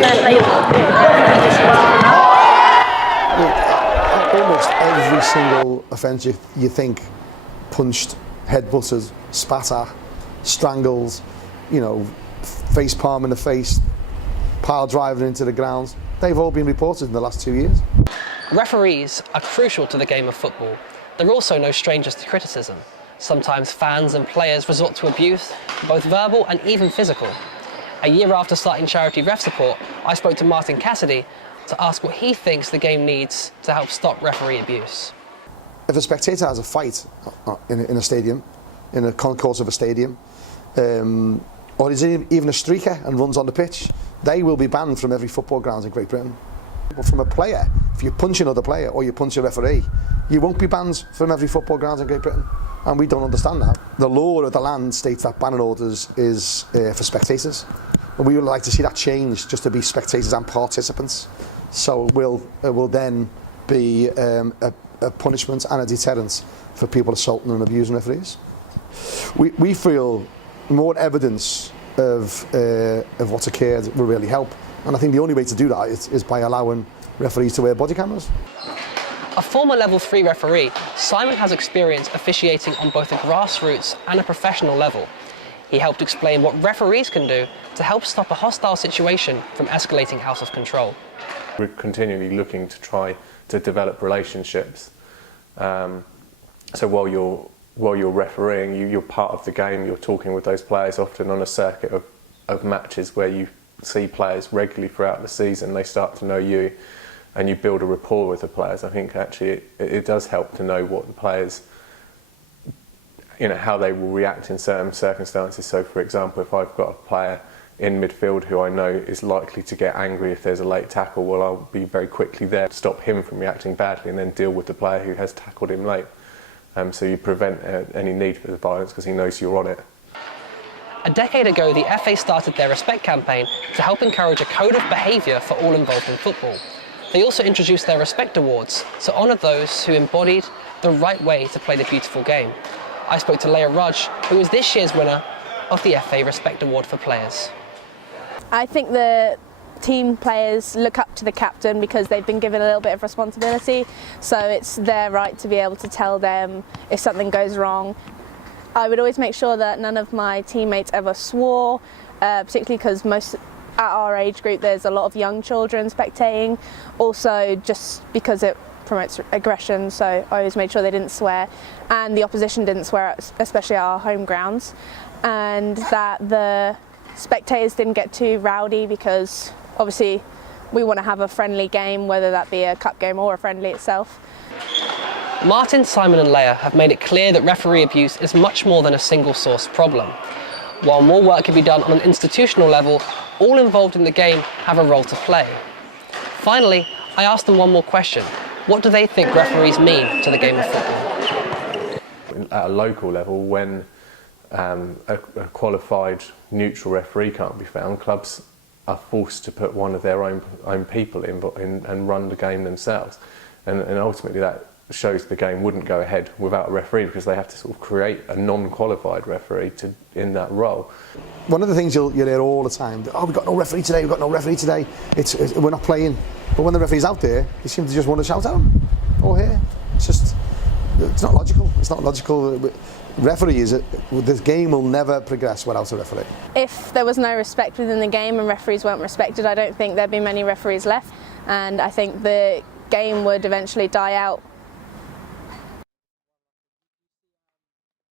fair play award. Almost every single offence you think, punched, headbutted, spat at, strangles, face palm in the face, pile driving into the grounds, they've all been reported in the last 2 years. Referees are crucial to the game of football. They're also no strangers to criticism. Sometimes fans and players resort to abuse, both verbal and even physical. A year after starting charity Ref Support, I spoke to Martin Cassidy to ask what he thinks the game needs to help stop referee abuse. If a spectator has a fight in a stadium, in a concourse of a stadium, or is even a streaker and runs on the pitch, they will be banned from every football ground in Great Britain. But from a player, if you punch another player or you punch a referee, you won't be banned from every football ground in Great Britain. And we don't understand that. The law of the land states that banning orders is for spectators. And we would like to see that change just to be spectators and participants. So it will then be a punishment and a deterrent for people assaulting and abusing referees. We feel more evidence of what's occurred will really help. And I think the only way to do that is by allowing referees to wear body cameras. A former Level 3 referee, Simon has experience officiating on both a grassroots and a professional level. He helped explain what referees can do to help stop a hostile situation from escalating out of control. We're continually looking to try to develop relationships. So while you're refereeing, you're part of the game, you're talking with those players often on a circuit of matches where you see players regularly throughout the season. They start to know you and you build a rapport with the players. I think actually it does help to know what the players, how they will react in certain circumstances. So for example, if I've got a player in midfield who I know is likely to get angry if there's a late tackle, well, I'll be very quickly there to stop him from reacting badly and then deal with the player who has tackled him late. So you prevent any need for the violence because he knows you're on it. A decade ago, the FA started their Respect campaign to help encourage a code of behaviour for all involved in football. They also introduced their Respect Awards to honour those who embodied the right way to play the beautiful game. I spoke to Leah Rudge, who was this year's winner of the FA Respect Award for Players. I think the team players look up to the captain because they've been given a little bit of responsibility, so it's their right to be able to tell them if something goes wrong. I would always make sure that none of my teammates ever swore, particularly because at our age group there's a lot of young children spectating, also just because it promotes aggression, so I always made sure they didn't swear, and the opposition didn't swear, especially at our home grounds, and that the spectators didn't get too rowdy because obviously we want to have a friendly game, whether that be a cup game or a friendly itself. Martin, Simon and Leah have made it clear that referee abuse is much more than a single source problem. While more work can be done on an institutional level, all involved in the game have a role to play. Finally, I asked them one more question. What do they think referees mean to the game of football? At a local level, when a qualified neutral referee can't be found, clubs are forced to put one of their own people in and run the game themselves. And ultimately that shows the game wouldn't go ahead without a referee because they have to sort of create a non-qualified referee in that role. One of the things you'll hear all the time, oh, we've got no referee today, we've got no referee today, we're not playing. But when the referee's out there, you seem to just want to shout at him. Oh, here. It's not logical. It's not logical. This game will never progress without a referee. If there was no respect within the game and referees weren't respected, I don't think there'd be many referees left, and I think the game would eventually die out